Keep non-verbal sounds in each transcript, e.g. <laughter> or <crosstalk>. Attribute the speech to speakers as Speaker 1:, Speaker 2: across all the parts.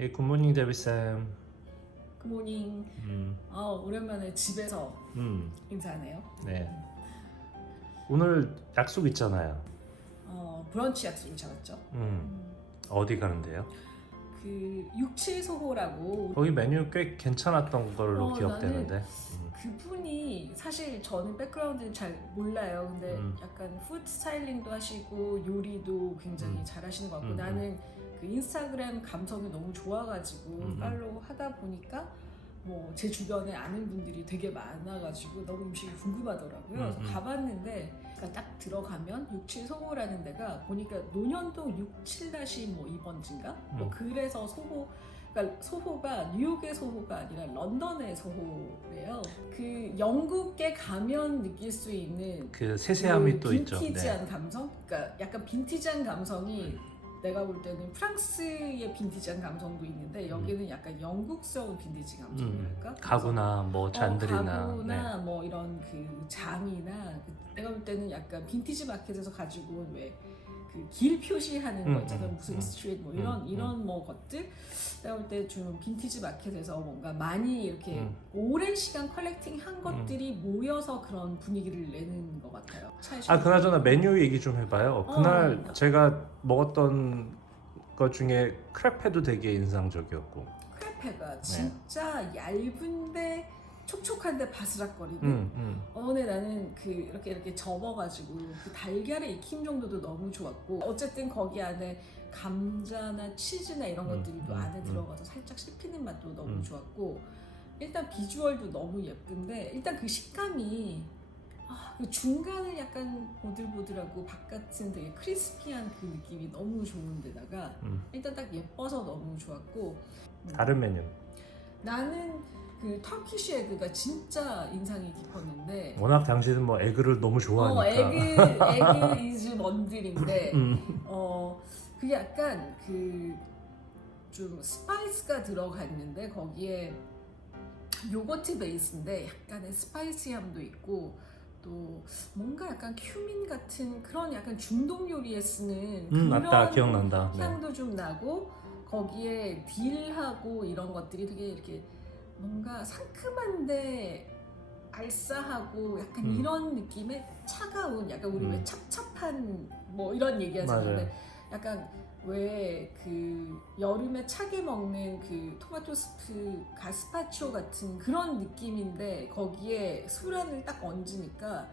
Speaker 1: Hey, good morning, 데비 쌤.
Speaker 2: 굿모닝.
Speaker 1: 음,
Speaker 2: 어, 오랜만에 집에서
Speaker 1: 음,
Speaker 2: 인사하네요.
Speaker 1: 네. 오늘 약속 있잖아요.
Speaker 2: 어, 브런치 약속을 잡았죠.
Speaker 1: 음, 어디 가는데요?
Speaker 2: 그 육칠소호라고
Speaker 1: 거기 메뉴 꽤 괜찮았던 걸로
Speaker 2: 어,
Speaker 1: 기억되는데. 음,
Speaker 2: 그분이 사실 저는 백그라운드는 잘 몰라요. 근데
Speaker 1: 음.
Speaker 2: 약간 푸드 스타일링도 하시고 요리도 굉장히
Speaker 1: 음.
Speaker 2: 잘 하시는 것 같고
Speaker 1: 음, 음.
Speaker 2: 나는 그 인스타그램 감성이 너무 좋아가지고
Speaker 1: 음, 음.
Speaker 2: 팔로우 하다 보니까 뭐 제 주변에 아는 분들이 되게 많아가지고 너무 음식이 궁금하더라고요.
Speaker 1: 음,
Speaker 2: 그래서
Speaker 1: 음.
Speaker 2: 가봤는데 그러니까 딱 들어가면 육칠소호라는 데가 보니까 논현동 67-뭐 2번지인가? 뭐
Speaker 1: 음.
Speaker 2: 그래서 소호 그러니까 소호가 뉴욕의 소호가 아니라 런던의 소호래요. 그 영국에 가면 느낄 수 있는
Speaker 1: 그 세세함이
Speaker 2: 그
Speaker 1: 또 있죠.
Speaker 2: 빈티지한 감성? 그러니까 약간 빈티지한 감성이 내가 볼 때는 프랑스의 빈티지한 감성도 있는데 여기는 약간 영국스러운 빈티지 감성이랄까?
Speaker 1: 음, 가구나 뭐
Speaker 2: 어,
Speaker 1: 잔들이나.
Speaker 2: 가구나 뭐 이런 그 장이나 그 내가 볼 때는 약간 빈티지 마켓에서 가지고 온왜 그 길 표시하는
Speaker 1: 음,
Speaker 2: 거 있잖아요
Speaker 1: 음,
Speaker 2: 무슨
Speaker 1: 음.
Speaker 2: 스트리트 뭐 이런
Speaker 1: 음,
Speaker 2: 이런 뭐 것들 내가 볼 때 좀 빈티지 마켓에서 뭔가 많이 이렇게
Speaker 1: 음.
Speaker 2: 오랜 시간 컬렉팅 한 것들이 모여서 그런 분위기를 내는 것 같아요. 차에
Speaker 1: 아 그나저나 메뉴 얘기 좀 해봐요.
Speaker 2: 어.
Speaker 1: 그날 제가 먹었던 것 중에 크레페도 되게 인상적이었고.
Speaker 2: 크레페가
Speaker 1: 네.
Speaker 2: 진짜 얇은데 촉촉한데 바스락거리고
Speaker 1: 음, 음.
Speaker 2: 어, 근데 나는 그 이렇게 이렇게 접어가지고 그 달걀의 익힘 정도도 너무 좋았고 어쨌든 거기 안에 감자나 치즈나 이런
Speaker 1: 음,
Speaker 2: 것들이 또
Speaker 1: 음,
Speaker 2: 안에
Speaker 1: 음.
Speaker 2: 들어가서 살짝 씹히는 맛도 너무
Speaker 1: 음.
Speaker 2: 좋았고 일단 비주얼도 너무 예쁜데 일단 그 식감이 아, 그 중간은 약간 보들보들하고 바깥은 되게 크리스피한 그 느낌이 너무 좋은데다가
Speaker 1: 음.
Speaker 2: 일단 딱 예뻐서 너무 좋았고 음.
Speaker 1: 다른 메뉴.
Speaker 2: 나는 그 터키쉬 에그가 진짜 인상이 깊었는데
Speaker 1: 워낙 당신은 뭐 에그를 너무
Speaker 2: 어,
Speaker 1: 좋아하니까.
Speaker 2: 에그 에그 <laughs> 이즈 먼들인데
Speaker 1: 음.
Speaker 2: 어 그게 약간 그 좀 스파이스가 들어가 있는데 거기에 요거트 베이스인데 약간의 스파이시함도 있고 또 뭔가 약간 큐민 같은 그런 약간 중동 요리에 쓰는
Speaker 1: 음,
Speaker 2: 그런
Speaker 1: 맞다 기억난다. 네.
Speaker 2: 향도 좀 나고 거기에 딜하고 이런 것들이 되게 이렇게 뭔가 상큼한데 알싸하고 약간
Speaker 1: 음.
Speaker 2: 이런 느낌의 차가운 약간 우리
Speaker 1: 음.
Speaker 2: 왜 찹찹한 뭐 이런 얘기하잖아요. 약간 왜 그 여름에 차게 먹는 그 토마토 스프 가스파초 같은 그런 느낌인데 거기에 수란을 딱 얹으니까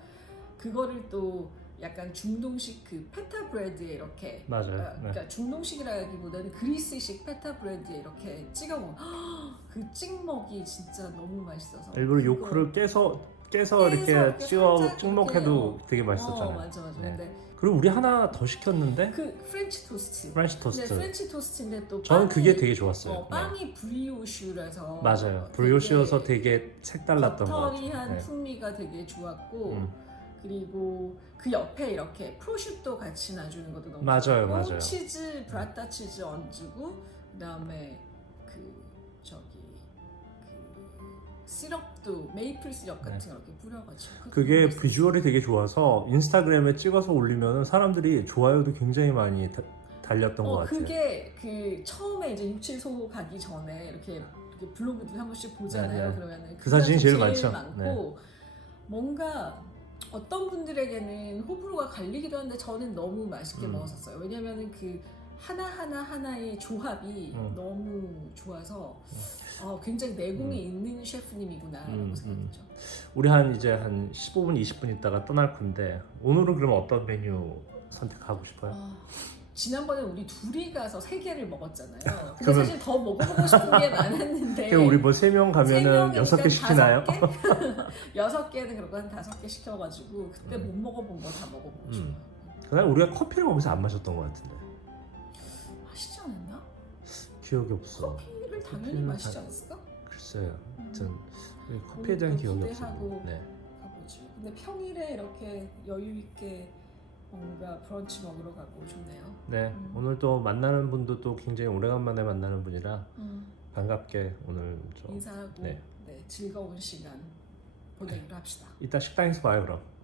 Speaker 2: 그거를 또 약간 중동식 그 페타 브레드에 이렇게
Speaker 1: 맞아요.
Speaker 2: 그러니까,
Speaker 1: 네.
Speaker 2: 그러니까 중동식이라기보다는 그리스식 페타 브레드에 이렇게 찍어 먹. <gasps> 그 찍먹이 진짜 너무 맛있어서.
Speaker 1: 일부러
Speaker 2: 그거-
Speaker 1: 요크를 깨서 깨서
Speaker 2: 깨서
Speaker 1: 이렇게
Speaker 2: 이렇게
Speaker 1: 찍어
Speaker 2: 살짝
Speaker 1: 찍먹해도 되게
Speaker 2: 어
Speaker 1: 맛있었잖아요.
Speaker 2: 맞아 맞아.
Speaker 1: 네.
Speaker 2: 근데
Speaker 1: 그리고 우리 하나 더 시켰는데
Speaker 2: 그 프렌치 토스트.
Speaker 1: 프렌치
Speaker 2: 근데
Speaker 1: 토스트.
Speaker 2: 프렌치 토스트인데 또
Speaker 1: 저는
Speaker 2: 빵이-
Speaker 1: 그게 되게 좋았어요.
Speaker 2: 어,
Speaker 1: 네.
Speaker 2: 빵이 브리오슈라서
Speaker 1: 맞아요. 브리오시여서 되게 색달랐던 것 같아요.
Speaker 2: 버터리한
Speaker 1: 네.
Speaker 2: 풍미가 되게 좋았고
Speaker 1: 음.
Speaker 2: 그리고 그 옆에 이렇게 프로슈토 같이 놔주는 것도 너무
Speaker 1: 맞아요,
Speaker 2: 좋았고
Speaker 1: 맞아요.
Speaker 2: 치즈 브라타 치즈 얹고 그다음에 그 저기 그 시럽도 메이플 시럽 같은 거 이렇게 뿌려가지고 그것도
Speaker 1: 그게. 비주얼이 되게 좋아서 인스타그램에 찍어서 올리면 사람들이 좋아요도 굉장히 많이 다- 달렸던 것
Speaker 2: 어
Speaker 1: 같아요.
Speaker 2: 그게 그 처음에 이제 육칠소 가기 전에 이렇게, 이렇게 블로그들 한 번씩 보잖아요.
Speaker 1: 네, 네.
Speaker 2: 그러면은
Speaker 1: 그 사진이 제일 많죠.
Speaker 2: 많고 뭔가 어떤 분들에게는 호불호가 갈리기도 하는데 저는 너무 맛있게
Speaker 1: 음.
Speaker 2: 먹었었어요. 왜냐면은 그 하나 하나 하나의 조합이
Speaker 1: 음.
Speaker 2: 너무 좋아서 어, 굉장히 내공이 있는 셰프님이구나라고
Speaker 1: 음, 음.
Speaker 2: 생각했죠.
Speaker 1: 우리 한 이제 한 15분 20분 있다가 떠날 건데 오늘은 그럼 어떤 메뉴 선택하고 싶어요?
Speaker 2: 아, 지난번에 우리 둘이 가서 세 개를 먹었잖아요. 근데
Speaker 1: 그러면-
Speaker 2: 사실 더 먹어보고 싶은 게 많았는데.
Speaker 1: 그럼 우리 뭐
Speaker 2: 세명세
Speaker 1: 가면은 여섯 개 시키나요? <laughs>
Speaker 2: 여섯 개는 그렇고 한 다섯 개 시켜가지고 그때
Speaker 1: 음.
Speaker 2: 못 먹어본 거 다 먹어보고
Speaker 1: 음. 그날 우리가 커피를 거기서 안 마셨던 것 같은데
Speaker 2: 맛있지 않았나?
Speaker 1: 기억이 없어.
Speaker 2: 커피를 당연히
Speaker 1: 커피는
Speaker 2: 마시지
Speaker 1: 다-
Speaker 2: 않았을까?
Speaker 1: 글쎄요. 하여튼
Speaker 2: 음.
Speaker 1: 커피에 대한
Speaker 2: 오늘
Speaker 1: 기억이
Speaker 2: 기대하고
Speaker 1: 없어요. 네.
Speaker 2: 가보지. 근데 평일에 이렇게 여유 있게 뭔가 브런치 먹으러 가고 좋네요.
Speaker 1: 네.
Speaker 2: 음.
Speaker 1: 오늘 또 만나는 분도 또 굉장히 오래간만에 만나는 분이라
Speaker 2: 음,
Speaker 1: 반갑게 오늘 좀
Speaker 2: 인사하고
Speaker 1: 네.
Speaker 2: 네, 즐거운 시간 보내기로 합시다.
Speaker 1: 이따 식당에서 봐요 그럼.